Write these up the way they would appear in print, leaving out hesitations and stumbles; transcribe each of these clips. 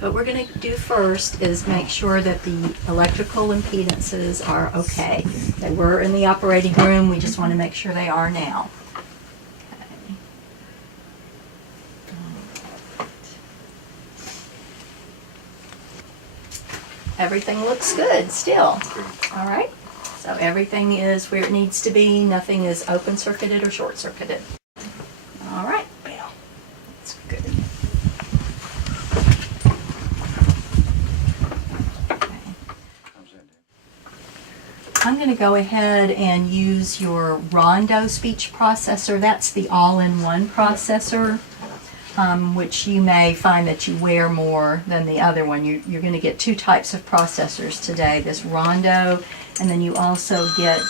What we're going to do first is make sure that the electrical impedances are okay. They were in the operating room, we just want to make sure they are now. Everything looks good still. All right. So everything is where it needs to be. Nothing is open circuited or short circuited. All right. That's good. Okay. I'm going to go ahead and use your Rondo speech processor. That's the all-in-one processor. Which you may find that you wear more than the other one. You're going to get two types of processors today, this Rondo, and then you also get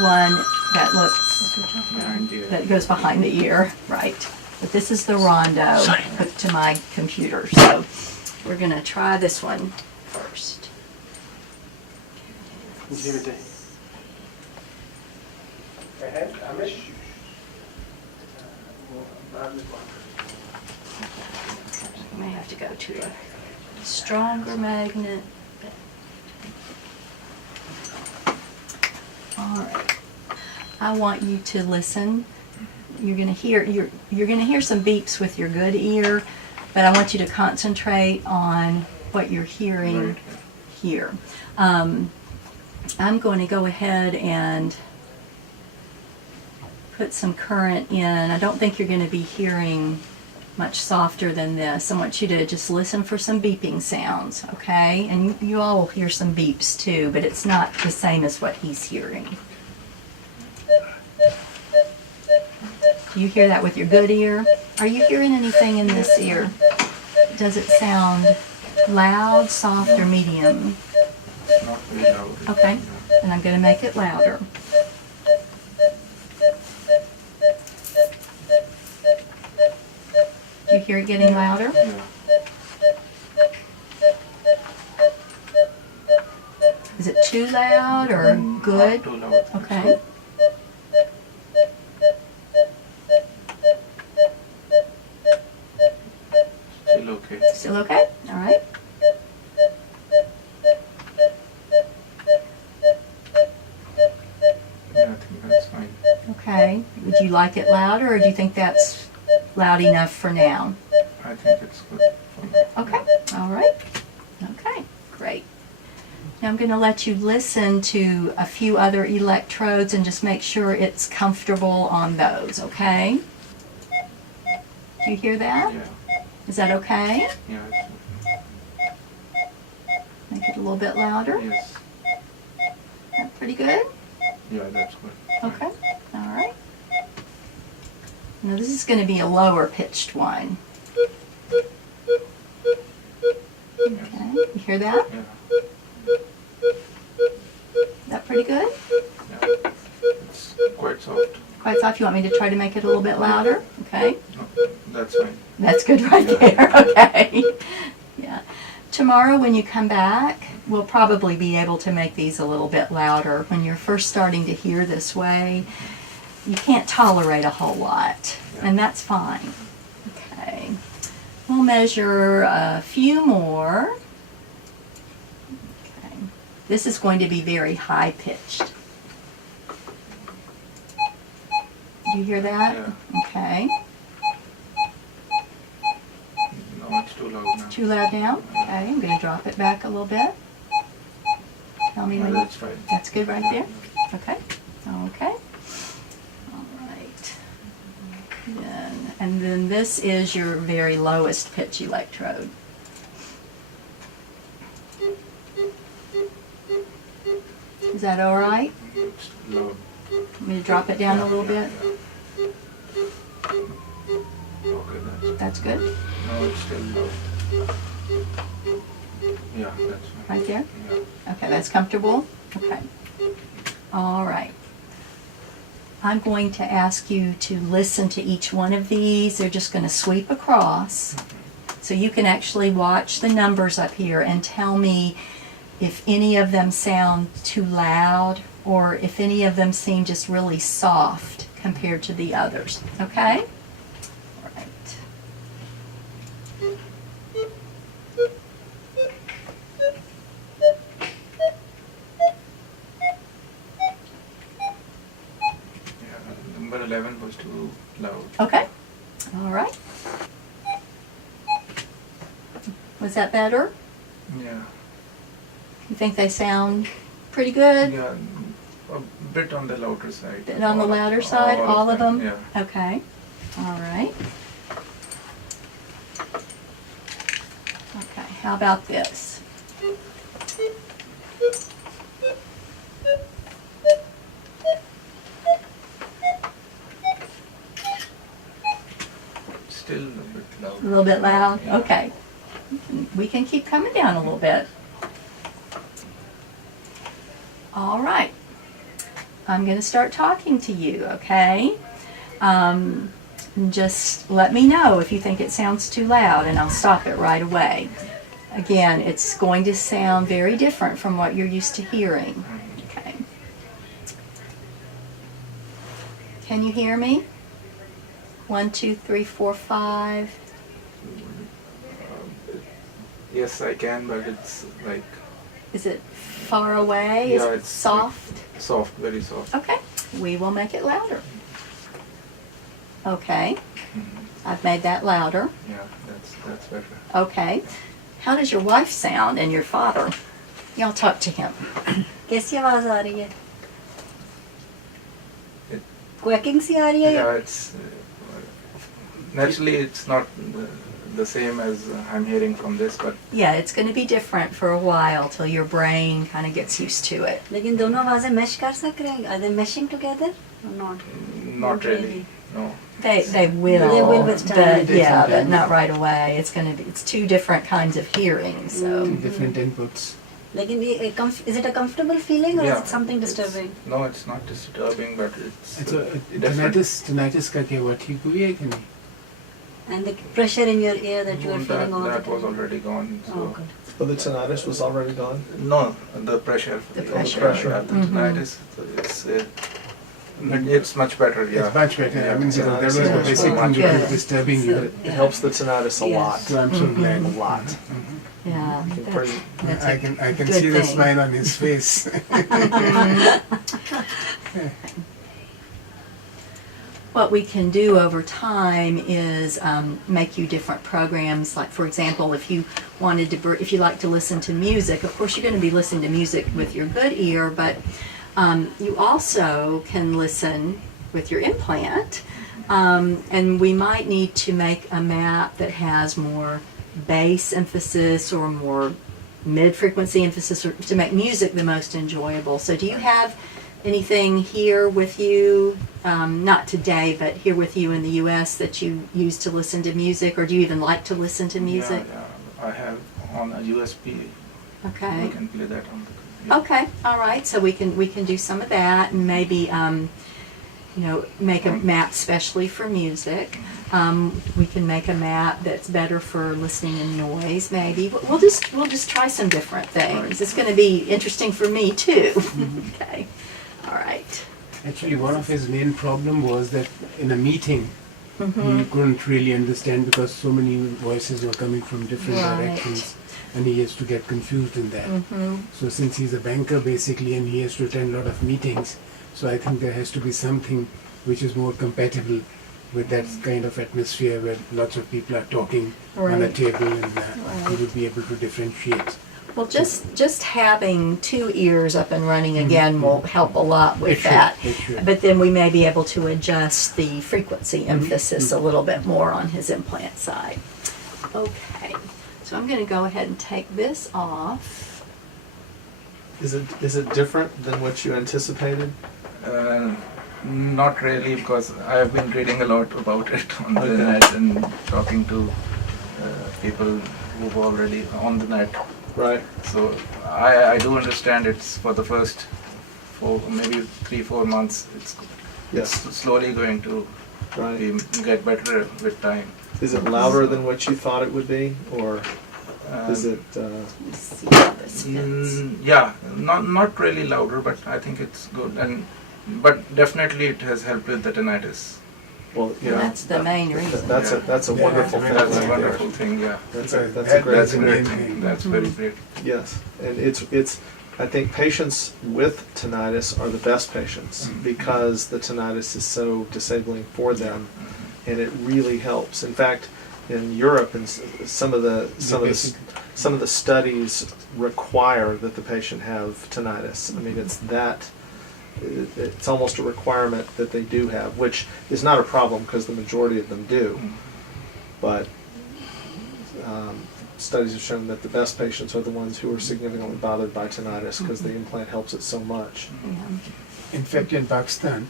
one that that goes behind the ear, right. But this is the Rondo hooked to my computer, so we're going to try this one first. I may have to go to a stronger magnet. All right. I want you to listen. You're going to hear some beeps with your good ear, but I want you to concentrate on what you're hearing here. I'm going to go ahead and put some current in. I don't think you're going to be hearing much softer than this. I want you to just listen for some beeping sounds, okay? And you all will hear some beeps too, but it's not the same as what he's hearing. Do you hear that with your good ear? Are you hearing anything in this ear? Does it sound loud, soft, or medium? Not very loud. Okay, and I'm going to make it louder. Do you hear it getting louder? Yeah. Is it too loud or good? Not too loud. Okay. Still okay. Still okay? All right. Yeah, I think that's fine. Okay. Would you like it louder, or do you think that's loud enough for now? I think it's good for now. Okay. All right. Okay. Great. Now I'm going to let you listen to a few other electrodes and just make sure it's comfortable on those, okay? Do you hear that? Yeah. Is that okay? Yeah, it's Make it a little bit louder. yes. That pretty good? Yeah, that's good. Okay. All right. Now this is going to be a lower pitched one. Okay. You hear that? Yeah. Is that pretty good? Yeah. It's quite soft. Quite soft. You want me to try to make it a little bit louder? Okay. No, that's fine. That's good right there. Okay. Yeah. Tomorrow when you come back, we'll probably be able to make these a little bit louder. When you're first starting to hear this way, you can't tolerate a whole lot, and that's fine. Okay. We'll measure a few more. Okay. This is going to be very high pitched. Do you hear that? Yeah. Okay. No, it's too loud now. Too loud now? Okay, I'm going to drop it back a little bit. Tell me No, when that's fine. that's good right there? Okay. Okay. All right. And then this is your very lowest pitch electrode. Is that all right? It's loud. Want me to drop it down a little bit? Okay, That's that's good? no, it's still loud. Yeah, that's fine. Right there? Yeah. Okay, that's comfortable? Okay. All right. I'm going to ask you to listen to each one of these. They're just going to sweep across. So you can actually watch the numbers up here and tell me if any of them sound too loud or if any of them seem just really soft compared to the others. Okay? All right. too loud. Okay. All right. Was that better? Yeah. You think they sound pretty good? Yeah, a bit on the louder side. Bit on the All of- louder side, all of them? Yeah. Okay. All right. Okay, how about this? Still a bit loud. A little bit loud? Yeah. Okay. We can keep coming down a little bit. All right. I'm going to start talking to you, okay? Just let me know if you think it sounds too loud, and I'll stop it right away. Again, it's going to sound very different from what you're used to hearing. Okay. Can you hear me? 1, 2, 3, 4, 5. Yes, I can, but it's like Is it far away? Is Yeah, it it's soft? soft, very soft. Okay, we will make it louder. Okay, Mhm. I've made that louder. Yeah, that's better. Okay, how does your wife sound and your father? Y'all talk to him. कैसी आवाज आ रही है? It- quaking सी आ रही है? Yeah, it's naturally it's not the same as I'm hearing from this, but Yeah, it's going to be different for a while till your brain kind of gets used to it. लेकिन दोनों आवाजें mash कर सक रहे हैं? Are they meshing together or not? not really. No. They will. They will with time. But, yeah, but not right away. It's two different kinds of hearing, so. Different inputs. लेकिन ये is it a comfortable feeling or Yeah, is it something it's- disturbing? No, it's not disturbing, but it's अच्छा different. tinnitus का क्या हुआ ठीक हुई है कि नहीं? And the pressure in your ear that you are feeling all the that time? was already gone. So. Oh, good. But the tinnitus was already gone? No, the pressure. The pressure. Yeah, the Mhm. tinnitus. It's much better. Yeah. It's much better. I mean, Yeah. that was the Yeah. basic thing Much that better. was disturbing you. It helps the tinnitus a Yes. lot. So I'm so glad. A lot. Yeah, You can that- pretty- that's a I can good see the thing. smile on his face. What we can do over time is make you different programs. Like, for example, if you wanted to, if you like to listen to music, of course you're going to be listening to music with your good ear, but you also can listen with your implant. And we might need to make a map that has more bass emphasis or more mid-frequency emphasis, or to make music the most enjoyable. So do you have anything here with you, not today, but here with you in the U.S. that you use to listen to music, or do you even like to listen to music? Yeah, I have on a USB. Okay. We can play that on the computer. Okay, all right. So we can do some of that, and maybe make a map specially for music. We can make a map that's better for listening in noise. Maybe we'll just try some different things. It's going to be interesting for me too. Okay, all right. Actually, one of his main problem was that in a meeting, Mhm. he couldn't really understand because so many voices were coming from different Right. directions, and he has to get confused in that. Mhm. So since he's a banker basically, and he has to attend a lot of meetings, so I think there has to be something which is more compatible with that kind of atmosphere where lots of people are talking on a Right. table, and he Right. would be able to differentiate. Well, just having 2 ears up and running again will help a lot with It should, that. it should. But then we may be able to adjust the frequency emphasis a little bit more on his implant side. Okay, so I'm going to go ahead and take this off. Is it different than what you anticipated? Not really, because I have been reading a lot about it on the Okay. net and talking to people who've already on the net. Right. So I do understand it's for the first maybe 3-4 months. It's Yes. slowly going to Right. get better with time. Is it louder than what you thought it would be, or is it? Let's see how this fits. Yeah, not really louder, but I think it's good. But definitely it has helped with the tinnitus. Well, you know, That's the main reason. That's a Yeah, wonderful that's thing. That's a right wonderful thing. Yeah, there. That's a That- great that's a thing. great thing. That's very great. Yes, and it's I think patients with tinnitus are the best patients because the tinnitus is so disabling for them, and it really helps. In fact, in Europe, and some of the studies require that the patient have tinnitus. I mean, it's almost a requirement that they do have, which is not a problem because the majority of them do. But studies have shown that the best patients are the ones who are significantly bothered by tinnitus because the implant helps it so much. Yeah. In fact, in Pakistan,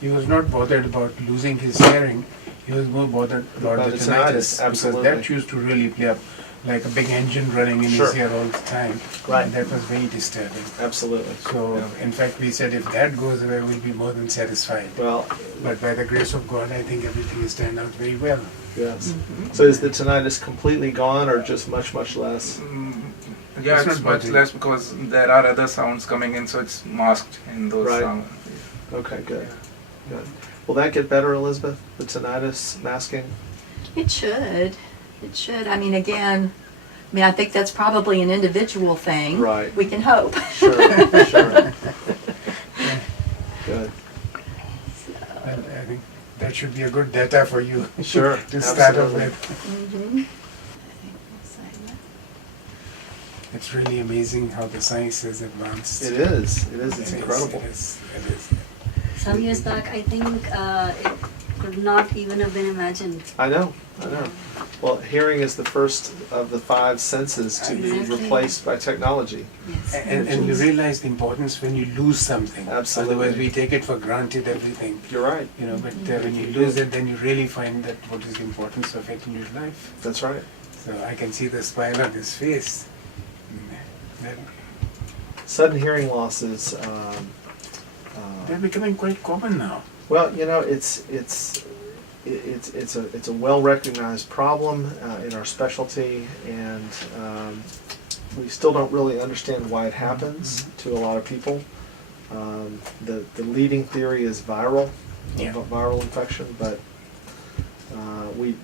he was not bothered about losing his hearing. He was more bothered about the tinnitus, absolutely. because that used to really play up like a big engine running in Sure. his ear all the time. Right. And that was very disturbing. Absolutely. So, Yeah. in fact, we said if that goes away, we'll be more than satisfied. Well, But by the grace of God, I think everything has turned out very well. yes. So is the tinnitus completely gone or just much, much less? Yeah, It's it's not much bothering. less because there are other sounds coming in, so it's masked in those Right. sounds. Okay, good. Good. Will that get better, Elizabeth? The tinnitus masking? It should. It should. I mean, again, I think that's probably an individual thing. Right. We can hope. Sure, sure. Good. And I think that should be a good data for you Sure, to start off absolutely. with. It's really amazing how the science has advanced. It is. It is. It's It is, incredible. It is. It is. Some years back, I think it could not even have been imagined. I know. I know. Well, hearing is the first of the 5 senses to be Exactly. replaced by technology. Yes. And you realize the importance when you lose something. Absolutely. Otherwise, we take it for granted everything. You're right. You know, but when you lose it, then you really find that what is the importance of it in your life. That's right. So I can see the smile on his face. They're, Sudden hearing loss is, they're becoming quite common now. well, you know, it's a well recognized problem in our specialty, and we still don't really understand why it happens to a lot of people. The leading theory is viral, Yeah. viral infection, but we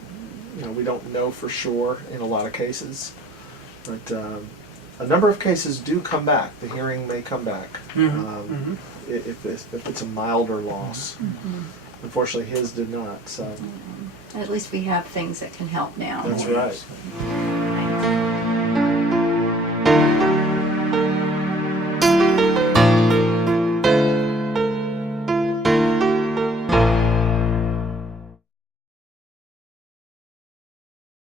don't know for sure in a lot of cases. But a number of cases do come back. The hearing may come back if it's a milder loss. Unfortunately, his did not. So At least we have things that can help now. that's right.